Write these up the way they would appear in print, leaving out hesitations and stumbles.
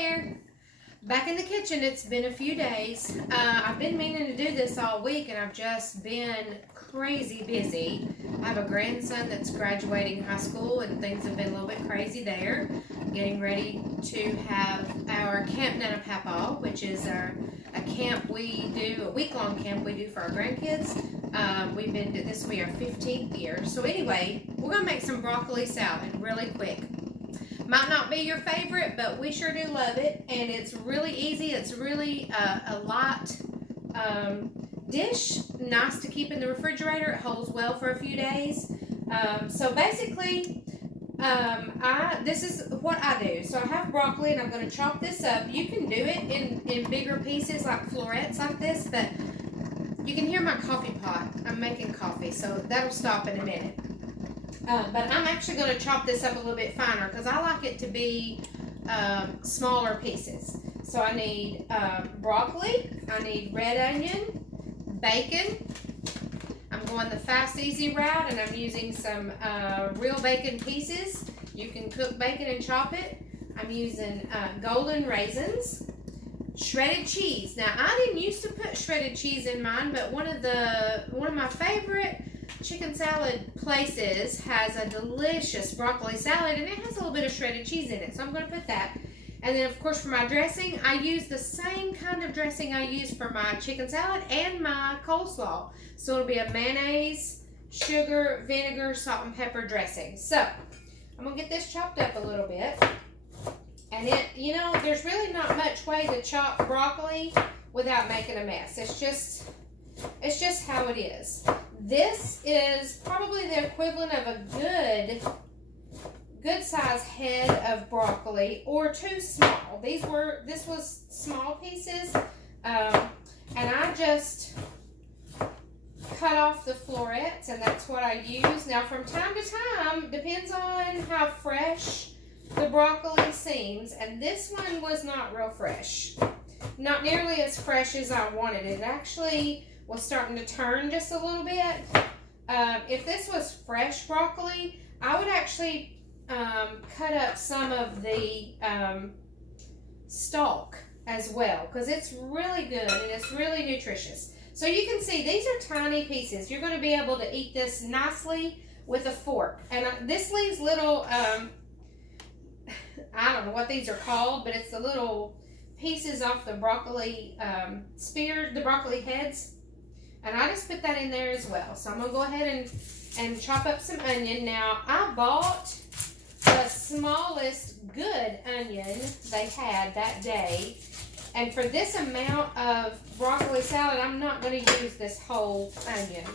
there. Back in the kitchen. It's been a few days. I've been meaning to do this all week, and I've just been crazy busy. I have a grandson that's graduating high school, and things have been a little bit crazy there. Getting ready to have our Camp Nana Papa, which is a camp we do, a week-long camp we do for our grandkids. This will be our 15th year. So anyway, we're going to make some broccoli salad really quick. Might not be your favorite, but we sure do love it, and it's really easy. It's really a light dish, nice to keep in the refrigerator. It holds well for a few days. So basically, this is what I do. So I have broccoli, and I'm going to chop this up. You can do it in bigger pieces, like florets like this, but you can hear my coffee pot. I'm making coffee, so that'll stop in a minute. But I'm actually going to chop this up a little bit finer because I like it to be smaller pieces. So I need broccoli, I need red onion, bacon. I'm going the fast, easy route, and I'm using some real bacon pieces. You can cook bacon and chop it. I'm using golden raisins, shredded cheese. Now, I didn't used to put shredded cheese in mine, but one of my favorite chicken salad places has a delicious broccoli salad, and it has a little bit of shredded cheese in it, so I'm going to put that. And then, of course, for my dressing, I use the same kind of dressing I use for my chicken salad and my coleslaw. So it'll be a mayonnaise, sugar, vinegar, salt, and pepper dressing. So I'm going to get this chopped up a little bit. And there's really not much way to chop broccoli without making a mess. It's just how it is. This is probably the equivalent of a good size head of broccoli, or too small. This was small pieces, and I just cut off the florets, and that's what I use. Now, from time to time, depends on how fresh the broccoli seems, and this one was not real fresh. Not nearly as fresh as I wanted it. It actually was starting to turn just a little bit. If this was fresh broccoli, I would actually cut up some of the stalk as well, because it's really good and it's really nutritious. So you can see these are tiny pieces. You're going to be able to eat this nicely with a fork. And this leaves little, I don't know what these are called, but it's the little pieces off the broccoli spear, the broccoli heads. And I just put that in there as well. So I'm going to go ahead and chop up some onion. Now, I bought the smallest good onion they had that day. And for this amount of broccoli salad, I'm not going to use this whole onion.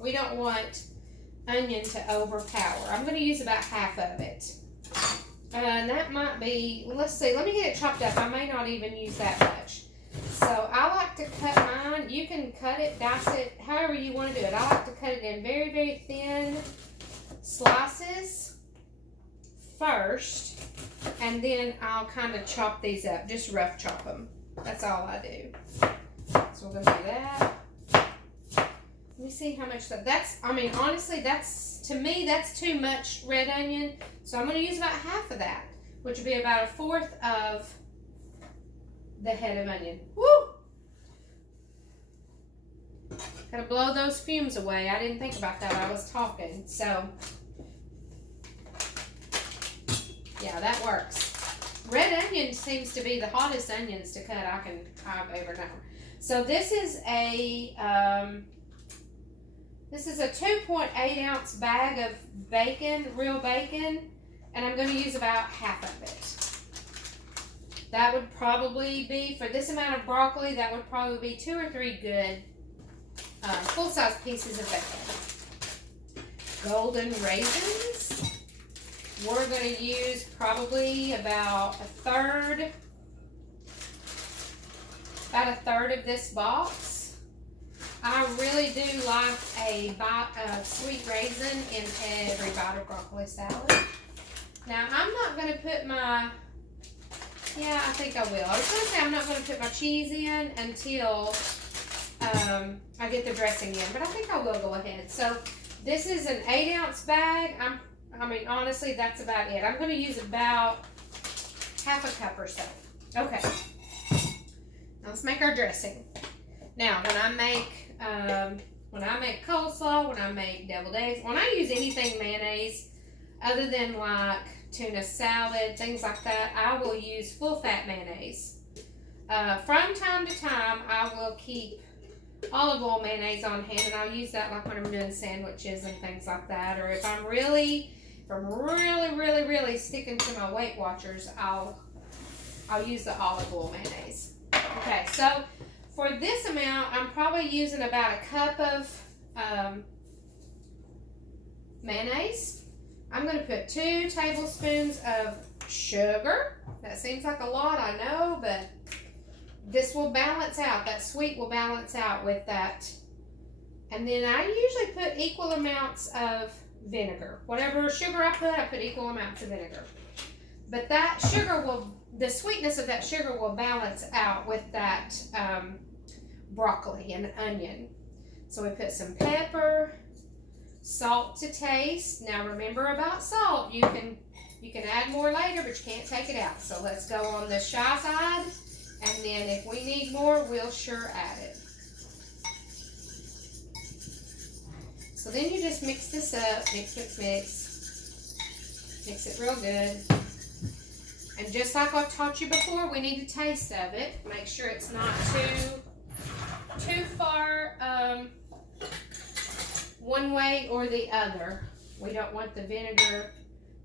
We don't want onion to overpower. I'm going to use about half of it. And that might be, let's see, let me get it chopped up. I may not even use that much. So I like to cut mine. You can cut it, dice it, however you want to do it. I like to cut it in very, very thin slices first, and then I'll kind of chop these up, just rough chop them. That's all I do. So we're going to do that. Let me see how much honestly, to me, that's too much red onion. So I'm going to use about half of that, which would be about a fourth of the head of onion. Woo! Gotta blow those fumes away. I didn't think about that while I was talking. So, yeah, that works. Red onion seems to be the hottest onions to cut I've ever known. So this is a 2.8 ounce bag of bacon, real bacon, and I'm going to use about half of it. That would probably be, for this amount of broccoli, that would probably be 2 or 3 good full-size pieces of bacon. Golden raisins. We're going to use probably about a third of this box. I really do like a bite of sweet raisin in every bite of broccoli salad. Now, I'm not going to put yeah, I think I will. I was going to say I'm not going to put my cheese in until I get the dressing in, but I think I will go ahead. So this is an 8 ounce bag. Honestly, that's about it. I'm going to use about half a cup or so. Okay, now let's make our dressing. Now, when I make coleslaw, when I make deviled eggs, when I use anything mayonnaise, other than like tuna salad, things like that, I will use full-fat mayonnaise. From time to time, I will keep olive oil mayonnaise on hand, and I'll use that like when I'm doing sandwiches and things like that. Or if I'm really sticking to my Weight Watchers, I'll use the olive oil mayonnaise. Okay, so for this amount, I'm probably using about a cup of mayonnaise. I'm going to put 2 tablespoons of sugar. That seems like a lot, I know, but this will balance out. That sweet will balance out with that. And then I usually put equal amounts of vinegar. Whatever sugar I put equal amounts of vinegar. But that sugar the sweetness of that sugar will balance out with that broccoli and onion. So we put some pepper, salt to taste. Now remember about salt. You can add more later, but you can't take it out. So let's go on the shy side, and then if we need more, we'll sure add it. So then you just mix this up, mix it real good. And just like I've taught you before, we need a taste of it. Make sure it's not too far one way or the other. We don't want the vinegar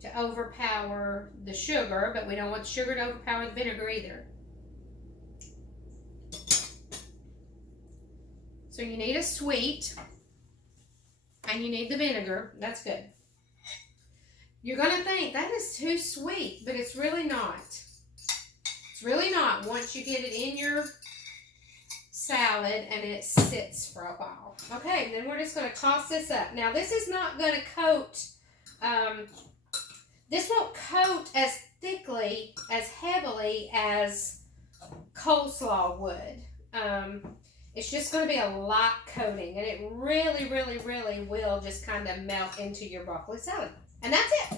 to overpower the sugar, but we don't want the sugar to overpower the vinegar either. So you need a sweet, and you need the vinegar. That's good. You're going to think that is too sweet, but it's really not. It's really not once you get it in your salad and it sits for a while. Okay, then we're just going to toss this up. Now, this is not going to coat, this won't coat as thickly, as heavily as coleslaw would. It's just going to be a light coating, and it really will just kind of melt into your broccoli salad. And that's it.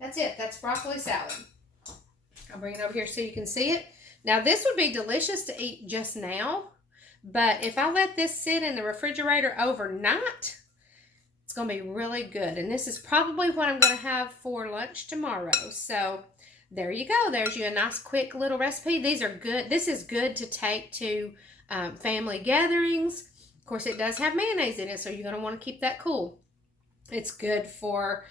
That's it. That's broccoli salad. I'll bring it over here so you can see it. Now, this would be delicious to eat just now, but if I let this sit in the refrigerator overnight, it's going to be really good. And this is probably what I'm going to have for lunch tomorrow. So there you go. There's you a nice quick little recipe. These are good. This is good to take to family gatherings. Of course, it does have mayonnaise in it, so you're going to want to keep that cool. It's good for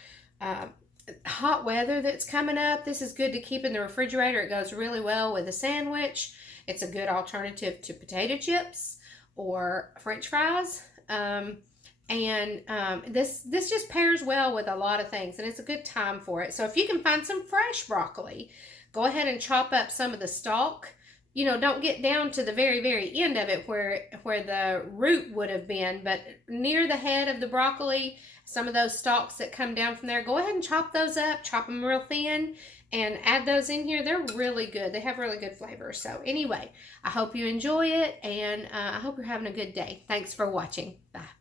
hot weather that's coming up. This is good to keep in the refrigerator. It goes really well with a sandwich. It's a good alternative to potato chips or French fries. This just pairs well with a lot of things, and it's a good time for it. So if you can find some fresh broccoli, go ahead and chop up some of the stalk. You know, don't get down to the very end of it where the root would have been, but near the head of the broccoli, some of those stalks that come down from there, go ahead and chop those up, chop them real thin, and add those in here. They're really good. They have really good flavor. So anyway, I hope you enjoy it, and I hope you're having a good day. Thanks for watching. Bye.